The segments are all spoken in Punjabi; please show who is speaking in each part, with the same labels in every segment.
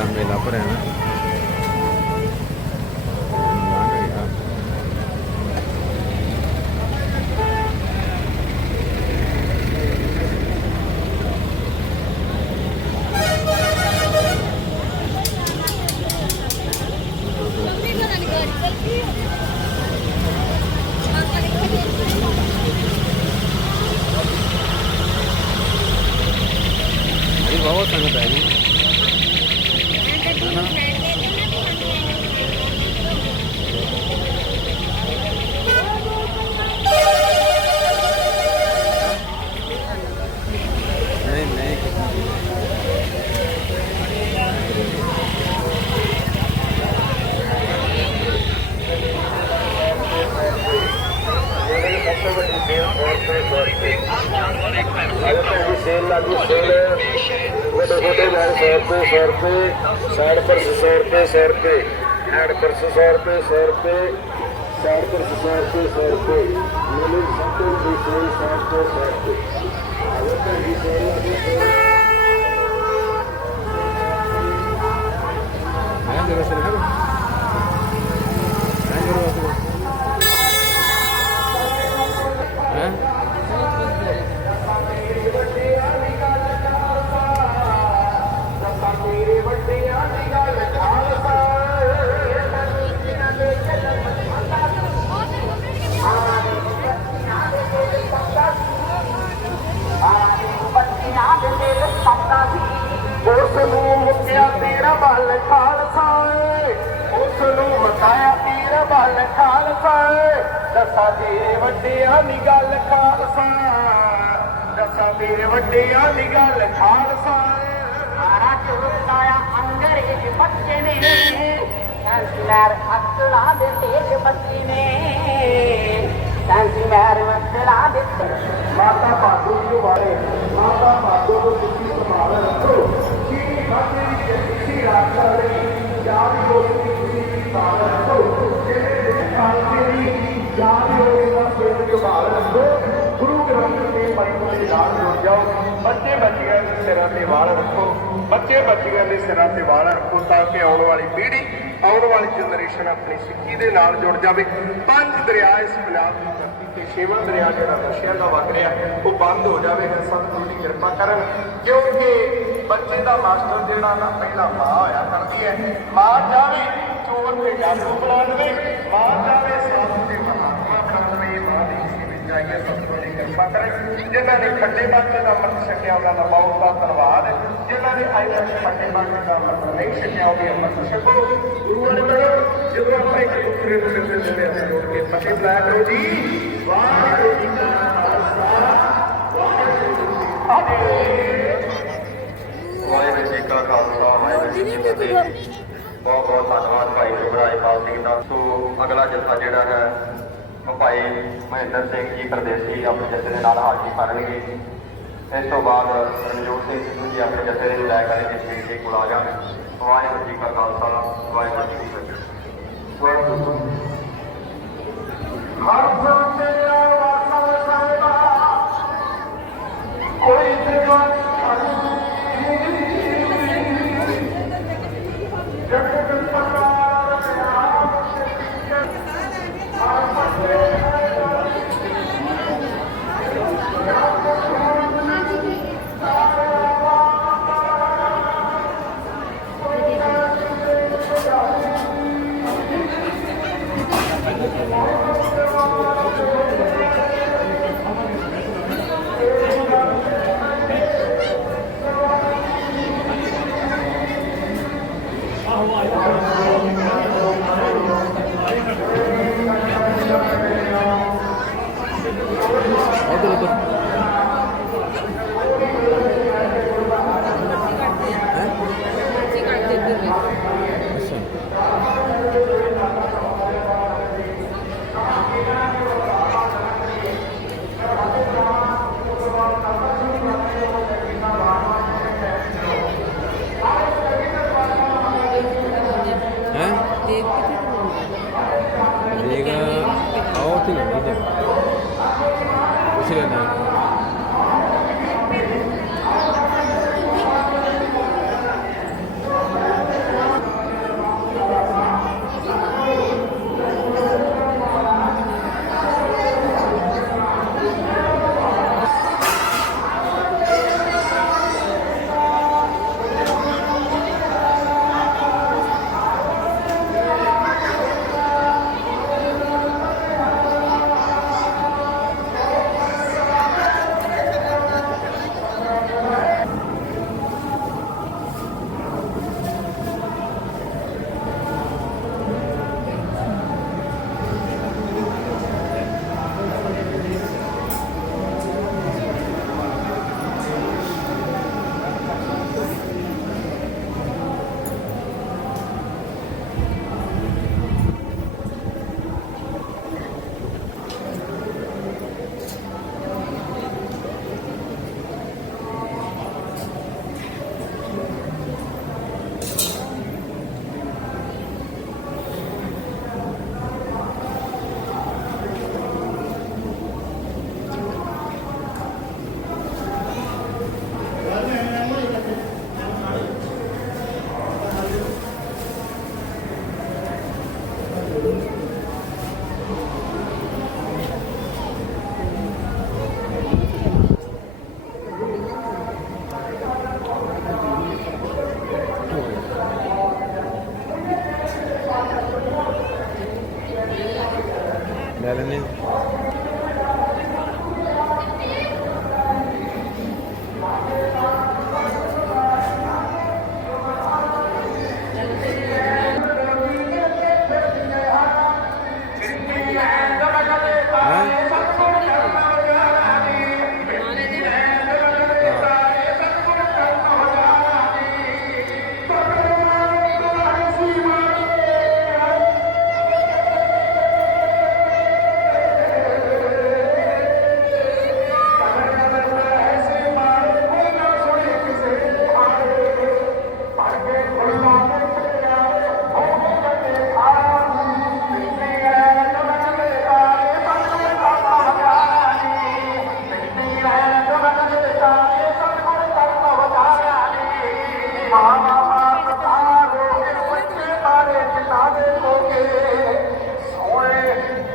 Speaker 1: Dami lá por
Speaker 2: aí, né? बहुत no है जी सौ रुपये सौ रुपये साइड पर सौ रुपये सौ रुपये हेड पर सौ रुपये सौ रुपये साइड पर सौ रुपये सौ रुपये मेले सबके भी सेल सौ रुपये सौ रुपये अगर कहीं सेल लागू सेल ਤੇਰੇ ਵੱਡਿਆਂ ਦੀ ਗੱਲ ਖਾਲਸਾ ਦੱਸਾਂ ਤੇਰੇ ਵੱਡਿਆਂ ਦੀ ਗੱਲ ਖਾਲਸਾ
Speaker 3: ਸਾਰਾ ਚੁਰਤਾਇਆ ਅੰਗਰੇਜ਼ ਬੱਚੇ ਨੇ ਸੰਸਮੈਰ ਅਕਲਾਂ ਦੇ ਤੇਜ ਬੱਚੇ ਨੇ ਸੰਸਮੈਰ ਅਕਲਾਂ ਦੇ
Speaker 2: ਮਾਤਾ ਬਾਦੂ ਨੂੰ ਵਾਲੇ ਮਾਤਾ ਬਾਦੂ ਨੂੰ ਤੁਸੀਂ ਸੰਭਾਲ ਰੱਖੋ ਕੀ ਬਾਤੇ ਦੀ ਕਿਸੇ ਰਾਖਾ ਲਈ ਯਾਦ ਦੋਸਤੀ ਤੁਸੀਂ ਸੰਭਾਲ ਜਾਓ। ਬੱਚੇ ਬੱਚੀਆਂ ਦੇ ਸਿਰਾਂ ਤੇ ਵਾਲ ਰੱਖੋ। ਬੱਚੇ ਬੱਚੀਆਂ ਦੇ ਸਿਰਾਂ ਤੇ ਵਾਲ ਰੱਖੋ ਤਾਂ ਕਿ ਆਉਣ ਵਾਲੀ ਪੀੜ੍ਹੀ, ਆਉਣ ਵਾਲੀ ਜਨਰੇਸ਼ਨ ਆਪਣੀ ਸਿੱਖੀ ਦੇ ਨਾਲ ਜੁੜ ਜਾਵੇ। ਪੰਜ ਦਰਿਆ ਇਸ ਪੰਜਾਬ ਦੀ ਧਰਤੀ ਤੇ, ਛੇਵਾਂ ਦਰਿਆ ਜਿਹੜਾ ਨਸ਼ਿਆਂ ਦਾ ਵਗ ਰਿਹਾ, ਉਹ ਬੰਦ ਹੋ ਜਾਵੇਗਾ ਸਤਿਗੁਰੂ ਦੀ ਕਿਰਪਾ ਕਰਨ, ਕਿਉਂਕਿ ਬੱਚੇ ਦਾ ਮਾਸਟਰ ਜਿਹੜਾ ਨਾ, ਪਹਿਲਾਂ ਮਾਂ ਹੋਇਆ ਕਰਦੀ ਹੈ। ਮਾਂ ਜਾਵੇ, ਚੋਰ ਤੇ ਜਾਦੂ ਬਣਾ ਦੇਵੇ ਮਾਂ ਜਾਵੇ ਸਾਧੂ ਤੇ ਮਹਾਤਮਾ ਬਣਾ ਦੇਵੇ ਇਹ ਮਾਂ ਦੀ ਕਿਸੇ ਵਿੱਚ ਆਈਏ ਸਤਿਗੁਰੂ ਦੀ ਕਿਰਪਾ ਕਰੇ। ਜਿਨ੍ਹਾਂ ਨੇ ਖੱਡੇ ਬਾਤੇ ਦਾ ਅੰਮ੍ਰਿਤ ਛਕਿਆ ਉਹਨਾਂ ਦਾ ਬਹੁਤ ਬਹੁਤ ਧੰਨਵਾਦ। ਜਿਨ੍ਹਾਂ ਨੇ ਅੱਜ ਤੱਕ ਖੱਡੇ ਬਾਤੇ ਦਾ ਅੰਮ੍ਰਿਤ ਨਹੀਂ ਛਕਿਆ ਉਹ ਵੀ ਅੰਮ੍ਰਿਤ ਛਕੋ। ਗੁਰੂ ਨੇ ਕਰੋ ਜਦੋਂ ਆਪਾਂ ਇੱਕ ਦੂਸਰੇ ਨੂੰ ਮਿਲਦੇ ਮਿਲਦੇ ਅਸੀਂ ਜੋੜ ਕੇ ਫਤਿਹ ਬੁਲਾਇਆ ਕਰੋ ਜੀ। ਵਾਹਿਗੁਰੂ ਜੀ ਕਾ ਖਾਲਸਾ ਵਾਹਿਗੁਰੂ ਜੀ ਕੀ ਫਤਿਹ
Speaker 4: ਵਾਹਿਗੁਰੂ ਜੀ ਕਾ ਖਾਲਸਾ ਵਾਹਿਗੁਰੂ ਜੀ ਕੀ ਫਤਿਹ। ਬਹੁਤ ਬਹੁਤ ਧੰਨਵਾਦ ਭਾਈ ਸੁਭਰਾਜ ਪਾਲ ਸਿੰਘ ਦਾ। ਸੋ ਅਗਲਾ ਜਥਾ ਜਿਹੜਾ ਹੈ ਉਹ ਭਾਈ ਮਹਿੰਦਰ ਸਿੰਘ ਜੀ ਪ੍ਰਦੇਸੀ ਆਪਣੇ ਜਥੇ ਦੇ ਨਾਲ ਹਾਜ਼ਰੀ ਭਰਨਗੇ ਇਸ ਤੋਂ ਬਾਅਦ ਰਣਜੋਤ ਸਿੰਘ ਸਿੱਧੂ ਜੀ ਆਪਣੇ ਜਥੇ ਨੂੰ ਲੈ ਕੇ ਇਸ ਦੇ ਕੋਲ ਆ ਜਾਣਗੇ ਵਾਹਿਗੁਰੂ ਜੀ ਕਾ ਖਾਲਸਾ, ਵਾਹਿਗੁਰੂ ਜੀ
Speaker 1: 对，对。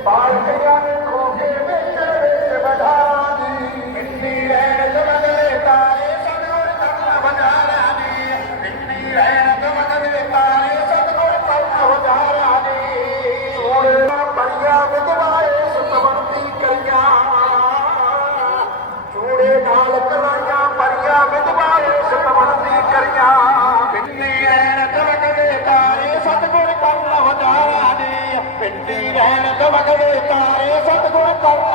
Speaker 1: ਬਾਲਟੀਆਂ
Speaker 2: ਦੇ ਖੋਖੇ ਵਿੱਚ ਵਿੱਚ ਬਟਾ ਦੀ ਮਿੱਟੀ ਰਹਿ ਦੀ ਪਿੰਡੀ ਰਹਿਣ ਤਵਕਦੇ ਤਾਰੇ ਸਤਗੁਰ ਕਰਨ